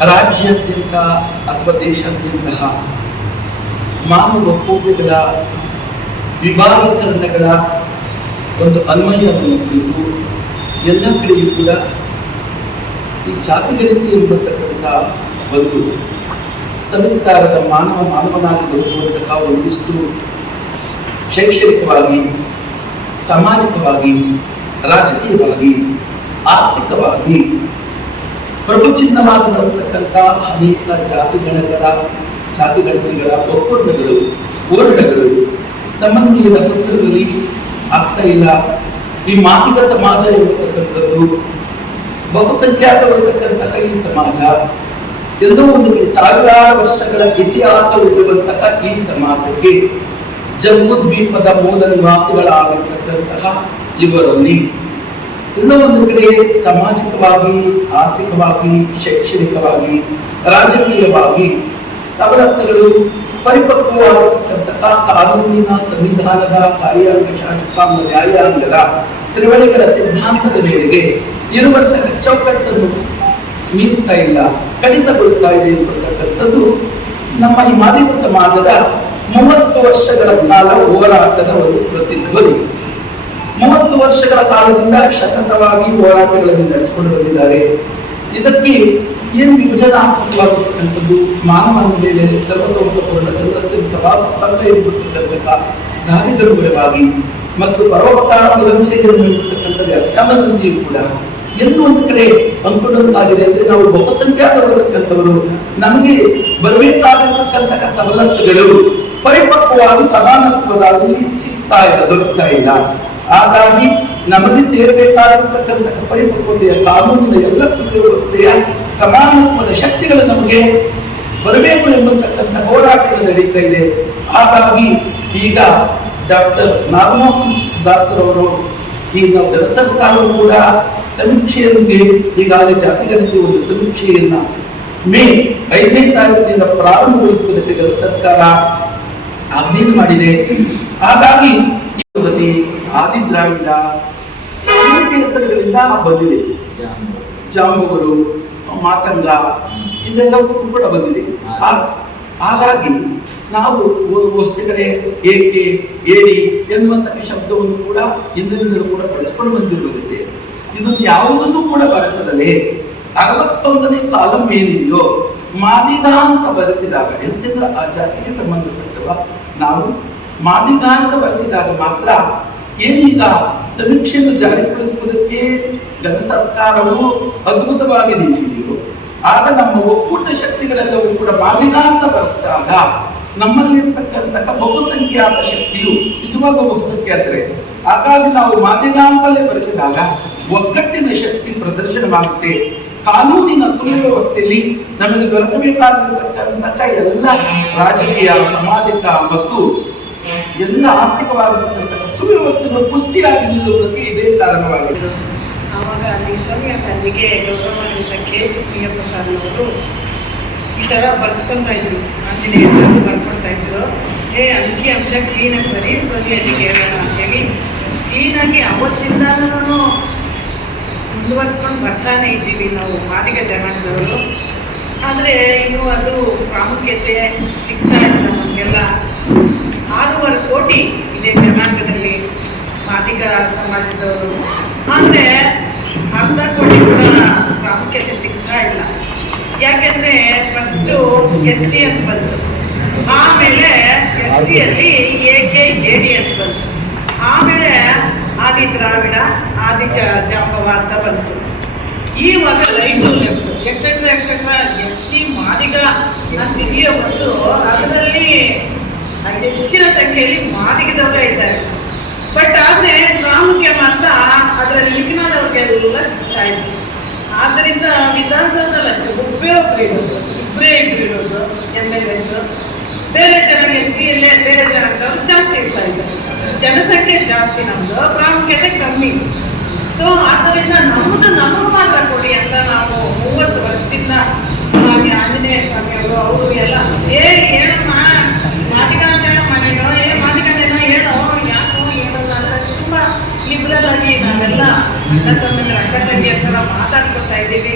ರಾಜ್ಯಾದ್ಯಂತ ಅಥವಾ ದೇಶಾದ್ಯಂತ ಮಾನವ ಒಕ್ಕೂಟಗಳ ವಿಭಾಗೀಕರಣಗಳ ಒಂದು ಅನ್ವಯ ಬಂದಿದ್ದು ಎಲ್ಲ ಕಡೆಯೂ ಕೂಡ ಈ ಜಾತಿಗಣತಿ ಎಂಬತಕ್ಕಂಥ ಒಂದು ಸಂಸ್ಕಾರದ ಮಾನವ ಮಾನವನಾಗಿ ಬದುಕುವಂತಹ ಒಂದಿಷ್ಟು ಶೈಕ್ಷಣಿಕವಾಗಿ, ಸಾಮಾಜಿಕವಾಗಿ, ರಾಜಕೀಯವಾಗಿ, ಆರ್ಥಿಕವಾಗಿ ಪ್ರಭುಚಿನ್ನವಾಗಿ ಬರತಕ್ಕಂಥ ಅನೇಕ ಜಾತಿ ಗಣತಿಗಳ ಒಕ್ಕೂಟಗಳು ಓರಣಗಳು ಸಂಬಂಧಿಸಿದ ಪತ್ರದಲ್ಲಿ ಆಗ್ತಾ ಇಲ್ಲ. ಈ ಮಾತಿಕ ಸಮಾಜ ಎಂಬತಕ್ಕಂಥದ್ದು ಬಹುಸಂಖ್ಯಾತವಿರತಕ್ಕಂತಹ ಈ ಸಮಾಜ, ಎಲ್ಲೋ ಒಂದು ಸಾವಿರಾರು ವರ್ಷಗಳ ಇತಿಹಾಸ ಇತಿಹಾಸವಿರುವಂತಹ ಈ ಸಮಾಜಕ್ಕೆ ಜಮ್ಮು ದ್ವೀಪದ ಮೂಲ ನಿವಾಸಿಗಳಾಗಿರ್ತಕ್ಕಂತಹ ಇವರಲ್ಲಿ ಎಲ್ಲೋ ಒಂದು ಕಡೆ ಸಾಮಾಜಿಕವಾಗಿ, ಆರ್ಥಿಕವಾಗಿ, ಶೈಕ್ಷಣಿಕವಾಗಿ, ರಾಜಕೀಯವಾಗಿ ಸವಲತ್ತುಗಳು ಪರಿಪಕ್ವವಾಗತಕ್ಕಂತಹ ಕಾನೂನಿನ ಸಂವಿಧಾನದ ಕಾರ್ಯಾಂಗ ಶಾಸಕಾಂಗ ನ್ಯಾಯಾಂಗದ ತ್ರಿವಳಿಗಳ ಸಿದ್ಧಾಂತದ ಮೇರೆಗೆ ಇರುವಂತಹ ಚೌಕಟ್ಟನ್ನು ಮೀರುತ್ತಾ ಇಲ್ಲ, ಕಡಿತಗೊಳ್ತಾ ಇದೆ ಎಂಬತಕ್ಕಂಥದ್ದು ನಮ್ಮ ಈ ಮಾಧ್ಯಮ ಸಮಾಜದ ಮೂವತ್ತು ವರ್ಷಗಳ ಕಾಲ ಹೋರಾಟದ ಒಂದು ಪ್ರತಿಧ್ವನಿ. ಮೂವತ್ತು ವರ್ಷಗಳ ಕಾಲದಿಂದ ಸತತವಾಗಿ ಹೋರಾಟಗಳನ್ನು ನಡೆಸಿಕೊಂಡು ಬಂದಿದ್ದಾರೆ. ಇದಕ್ಕೆ ಏನು ವಿಭಜನಾತ್ಮಕವಾಗಿರ್ತಕ್ಕಂಥದ್ದು ಮಾನವನ ಮೇಲೆ ಸರ್ವತೋಮುಖಪೂರ್ಣ ಚಂದ್ರಸೇನ್ ಸಭಾ ಸಪ್ತಂಗ ಎಂಬತಕ್ಕಂತಹ ಮೂಲವಾಗಿ ಮತ್ತು ಪರೋಪಕಾರ ವಿರಂಶೆಯನ್ನು ಎಂಬತಕ್ಕಂಥ ವ್ಯಾಖ್ಯಾನದೊಂದಿಗೂ ಕೂಡ ಎಲ್ಲೂ ಒಂದು ಕಡೆ ಅಂಕುಡಂತಾಗಿದೆ ಅಂದ್ರೆ ನಾವು ಬಹುಸಂಖ್ಯಾತವಾಗಿರ್ತಕ್ಕಂಥವರು ನಮಗೆ ಬರಬೇಕಾಗಿರ್ತಕ್ಕಂತಹ ಸವಲತ್ತುಗಳು ಪರಿಪಕ್ವವಾಗಿ ಸಮಾನತ್ವದಲ್ಲಿ ಸಿಗ್ತಾ ಇಲ್ಲ, ದೊರಕ್ತಾ ಇಲ್ಲ. ಹಾಗಾಗಿ ನಮಗೆ ಸೇರಬೇಕಾಗಿರ್ತಕ್ಕಂತಹ ಪರಿಪಕ್ವತೆಯ ಕಾನೂನಿನ ಎಲ್ಲ ಸುವ್ಯವಸ್ಥೆಯ ಸಮಾನತ್ವದ ಶಕ್ತಿಗಳು ನಮಗೆ ಬರಬೇಕು ಎಂಬತಕ್ಕಂಥ ಹೋರಾಟಗಳು ನಡೀತಾ ಇದೆ. ಹಾಗಾಗಿ ಈಗ ಡಾಕ್ಟರ್ ನಾಗಮೋಹನ್ ದಾಸರವರು ಈ ನಾವು ಜನ ಸರ್ಕಾರವು ಕೂಡ ಸಮೀಕ್ಷೆಯೊಂದಿಗೆ ಈಗಾಗಲೇ ಜಾತಿಗಳಿಗೆ ಒಂದು ಸಮೀಕ್ಷೆಯನ್ನ ಮೇ ಐದನೇ ತಾರೀಕಿನಿಂದ ಪ್ರಾರಂಭಗೊಳಿಸುವುದಕ್ಕೆ ಸರ್ಕಾರ ಅಗ್ನಿ ಮಾಡಿದೆ. ಹಾಗಾಗಿ ಈ ಆದಿದ್ರಾವಿಡ ಹೆಸರುಗಳಿಂದ ಬಂದಿದೆ. ಜಾಂಬುಗಳು, ಮಾತಂಗ ಇದೆಲ್ಲವೂ ಕೂಡ ಬಂದಿದೆ. ಹಾಗಾಗಿ ನಾವು ವಸ್ತು ಕಡೆ ಏಕೆ, ಏಡಿ ಎನ್ನುವಂತಹ ಶಬ್ದವನ್ನು ಕೂಡ ಇಂದಿನಿಂದಲೂ ಕೂಡ ಬಳಸಿಕೊಂಡು ಬಂದಿರುವುದು ಇದನ್ನು ಯಾವುದನ್ನು ಕೂಡ ಬಳಸದಲೇ ಅರವತ್ತೊಂದನೇ ಕಾಲಂ ಏನಿದೆಯೋ ಮಾದಿಗ ಅಂತ ಬರೆಸಿದಾಗ ಎಂತೆಂದ್ರೆ ಆ ಜಾತಿಗೆ ಸಂಬಂಧಿಸಿದ ನಾವು ಮಾದಿಗ ಬಳಸಿದಾಗ ಮಾತ್ರ ಏನೀಗ ಸಮೀಕ್ಷೆಯನ್ನು ಜಾರಿಗೊಳಿಸುವುದಕ್ಕೆ ಜನ ಸರ್ಕಾರವು ಅದ್ಭುತವಾಗಿ ನಿಂತಿದೆಯೋ, ಆಗ ನಮ್ಮ ಒಕ್ಕೂಟ ಶಕ್ತಿಗಳೆಲ್ಲವೂ ಕೂಡ ಮಾದಿಗ ಬಳಸಿದಾಗ ನಮ್ಮಲ್ಲಿರ್ತಕ್ಕಂತಹ ಬಹುಸಂಖ್ಯಾತ ಶಕ್ತಿಯು ನಿಜವಾಗೂ ಬಹುಸಂಖ್ಯಾತರೆ ಹಾಗಾಗಿ ನಾವು ಮಾದಿಗ ಬಳಸಿದಾಗ ಒಗ್ಗಟ್ಟಿನ ಶಕ್ತಿ ಪ್ರದರ್ಶನವಾಗುತ್ತೆ. ಕಾನೂನಿನ ಸುವ್ಯವಸ್ಥೆಯಲ್ಲಿ ನಮಗೆ ದೊರಕಬೇಕಾಗಿರ್ತಕ್ಕಂತಹ ಎಲ್ಲ ರಾಜಕೀಯ, ಸಾಮಾಜಿಕ ಮತ್ತು ಎಲ್ಲ ಆರ್ಥಿಕವಾಗಿರ್ತಕ್ಕಂತಹ ಸುವ್ಯವಸ್ಥೆಗಳು ಪುಷ್ಟಿಯಾಗಿ ನಿಲ್ಲುವುದಕ್ಕೆ ಇದೇ ಕಾರಣವಾಗಿದೆ. ಆವಾಗ ಅಲ್ಲಿ ಸೌಮ್ಯ ತಂದೆಗೆ ಗೌರವಾನ್ವಿತ ಕೆ ಜಿ ಪ್ರಿಯಪ್ರಸಾದ್ನವರು ಈ ಥರ ಬರ್ಸ್ಕೊತಾ ಇದ್ರು. ಆಂಜನೇಯ ಸರ್ ಬರ್ಕೊಳ್ತಾ ಇದ್ರು. ಏ, ಅಂಕಿ, ಅಂಶ ಕ್ಲೀನಾಗಿ ಬರೀ ಅಜಿ ಹೇಳೋಣ ಅಂತೇಳಿ ಕ್ಲೀನಾಗಿ ಅವತ್ತಿಂದನೂ ಮುಂದುವರ್ಸ್ಕೊಂಡು ಬರ್ತಾನೆ ಇದ್ದೀವಿ ನಾವು, ಮಾದಿಗ ಜನಾಂಗದವರು. ಆದರೆ ಇನ್ನು ಅದು ಪ್ರಾಮುಖ್ಯತೆ ಸಿಗ್ತಾ ಇಲ್ಲ. ಕೋಟಿ ಇದೆ ಜನಾಂಗದಲ್ಲಿ ಮಾದಿಗ ಸಮಾಜದವರು. ಆದರೆ ಅರ್ಧ ಕೋಟಿ ಕೂಡ ಪ್ರಾಮುಖ್ಯತೆ ಸಿಗ್ತಾ ಇಲ್ಲ. ಯಾಕೆಂದ್ರೆ ಫಸ್ಟು ಎಸ್ ಸಿ ಅಂತ ಬಂತು. ಆಮೇಲೆ ಎಸ್ ಸಿಯಲ್ಲಿ ಎ ಕೆ ಎ ಡಿ ಅಂತ ಬಂತು. ಆಮೇಲೆ ಆದಿ ದ್ರಾವಿಡ, ಆದಿ ಜ, ಜಾಂಬವ ಅಂತ ಬಂತು. ಈವಾಗ right left etcetera etcetera S C Madiga ಅಂತಿದೆಯೋ ಹೊತ್ತು ಅದರಲ್ಲಿ ಹೆಚ್ಚಿನ ಸಂಖ್ಯೆಯಲ್ಲಿ ಮಾದಿಗದವರೇ ಇದ್ದಾರೆ. ಬಟ್ ಆದರೆ ಪ್ರಾಮುಖ್ಯ ಮಾತ್ರ ಅದರಲ್ಲಿ ಲಿಖಿನದವ್ರಿಗೆಲ್ಲ ಸಿಗ್ತಾ ಇತ್ತು. ಆದ್ದರಿಂದ ವಿಧಾನಸೌಧದಲ್ಲಿ ಅಷ್ಟೇ ಒಬ್ಬರೇ ಒಬ್ರು ಇರೋದು ಇಬ್ಬರೇ ಇಬ್ಬರು ಇರೋದು ಎಂ ಎಲ್ ಎಸ್ ಬೇರೆ ಜನಕ್ಕೆ ಸಿ, ಎಲ್ ಎ, ಬೇರೆ ಜನಾಂಗದವ್ರು ಜಾಸ್ತಿ ಇರ್ತಾ ಇದ್ದಾರೆ. ಜನಸಂಖ್ಯೆ ಜಾಸ್ತಿ ನಮ್ಮದು ಪ್ರಾಮುಖ್ಯತೆ ಕಮ್ಮಿ ಸೊ ಆದ್ದರಿಂದ ನಮ್ಮದು ನಮಗೆ ಮಾತ್ರ ಕೊಡಿ ಅಂತ ನಾವು ಮೂವತ್ತು ವರ್ಷದಿಂದ ಸ್ವಾಮಿ ಆಂಜನೇಯ ಸ್ವಾಮಿಯವರು ತುಂಬ ಲಿಬ್ರಲ್ ಆಗಿ ನಾವೆಲ್ಲ ಅಣ್ಣ ತಮ್ಮಿಗಳ ಅಕ್ಕ ತಂಗಿ ಹತ್ರ ಮಾತಾಡ್ಕೊತಾ ಇದ್ದೀವಿ